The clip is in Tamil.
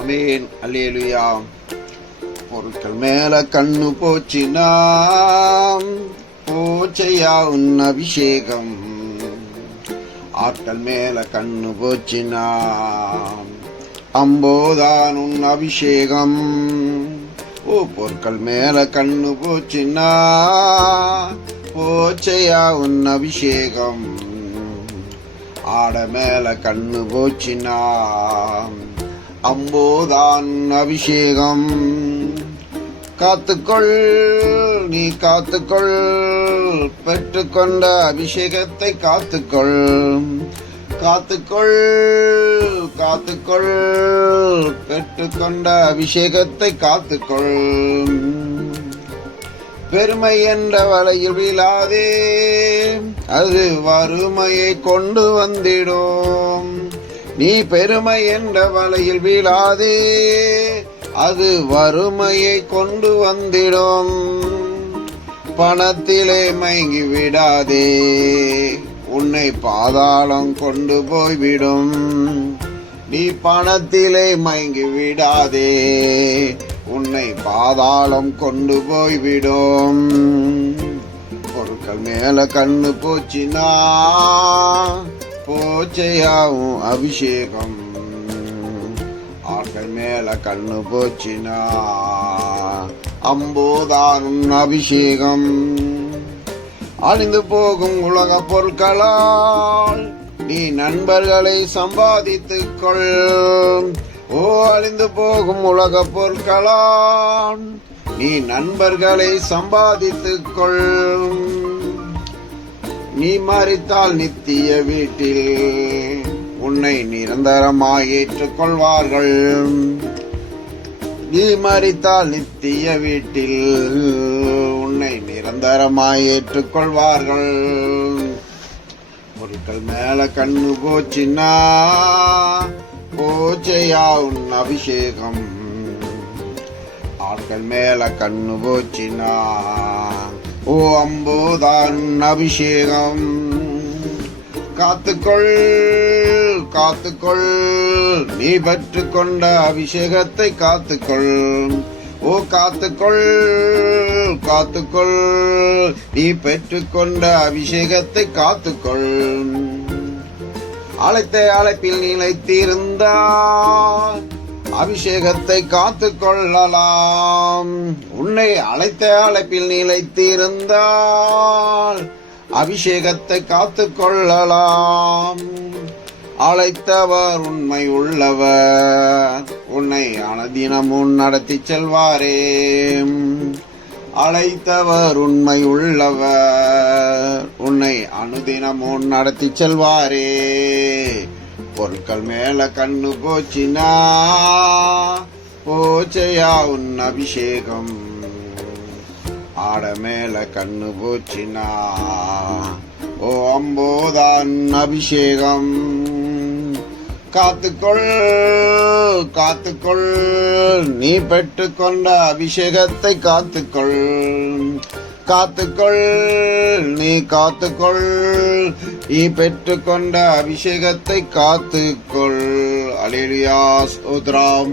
அமேன். அல்லேலூயா. பொருட்கள் மேல கண்ணு போச்சினா போச்சையா உன் அபிஷேகம். ஆட்கள் மேல கண்ணு போச்சினா அம்போதான் உன் அபிஷேகம். பொருட்கள் மேல கண்ணு போச்சினா போச்சையா உன் அபிஷேகம். ஆட மேல கண்ணு போச்சினா அம்போதான் அபிஷேகம். காத்துக்கொள், நீ காத்துக்கொள், பெற்றுக்கொண்ட அபிஷேகத்தை காத்துக்கொள். காத்துக்கொள், காத்துக்கொள், பெற்றுக்கொண்ட அபிஷேகத்தை காத்துக்கொள். பெருமை என்ற வலையில் விழாதே, அது வறுமையை கொண்டு வந்திடும். நீ பெருமை என்ற வலையில் விழாதே, அது வறுமையை கொண்டு வந்திடும். பணத்திலே மயங்கி விடாதே, உன்னை பாதாளம் கொண்டு போய்விடும். நீ பணத்திலே மயங்கி விடாதே, உன்னை பாதாளம் கொண்டு போய்விடும். பொருட்கள் மேல கண்ணு போச்சினா போச்சையாவும் அபிஷேகம். ஆட்கள் மேல கண்ணு போச்சினா அம்போதான் அபிஷேகம். அழிந்து போகும் உலக பொருட்களால் நீ நண்பர்களை சம்பாதித்துக் கொள். அழிந்து போகும் உலக பொருட்களால் நீ நண்பர்களை சம்பாதித்துக் கொள். நீ மரித்தால் நித்திய வீட்டில் உன்னை நிரந்தரமாய் ஏற்றுக்கொள்வார்கள். நீ மரித்தால் நித்திய வீட்டில் உன்னை நிரந்தரமாய் ஏற்றுக்கொள்வார்கள். பொருட்கள் மேல கண்ணு போச்சினா போச்சையா உன் அபிஷேகம். ஆட்கள் மேல கண்ணு போச்சினா அம்போதான் அபிஷேகம். காத்துக்கொள், காத்துக்கொள், நீ பெற்றுக்கொண்ட அபிஷேகத்தை காத்துக்கொள். காத்துக்கொள், காத்துக்கொள், நீ பெற்றுக்கொண்ட அபிஷேகத்தை காத்துக்கொள். அழைத்த அழைப்பில் நிலைத்திருந்தால் அபிஷேகத்தை காத்துக்கொள்ளலாம். உன்னை அழைத்த அழைப்பில் நிலைத்திருந்தால் அபிஷேகத்தை காத்துக்கொள்ளலாம். அழைத்தவர் உண்மை உள்ளவர், உன்னை அனுதினமும் நடத்தி செல்வாரே. அழைத்தவர் உண்மை உள்ளவர், உன்னை அனுதினமும் நடத்தி செல்வாரே. பொருட்கள் மேல கண்ணு போச்சினா போச்சையா உன் அபிஷேகம். ஆட மேல கண்ணு போச்சினா அம்போதான் அபிஷேகம். காத்துக்கொள், காத்துக்கொள், நீ பெற்றுக்கொண்ட அபிஷேகத்தை காத்துக்கொள். காத்துக்கொள், நீ காத்துக்கொள், நீ பெற்றுக்கொண்ட அபிஷேகத்தை காத்துக்கொள். அல்லேலூயா. ஸ்தோத்திரம்.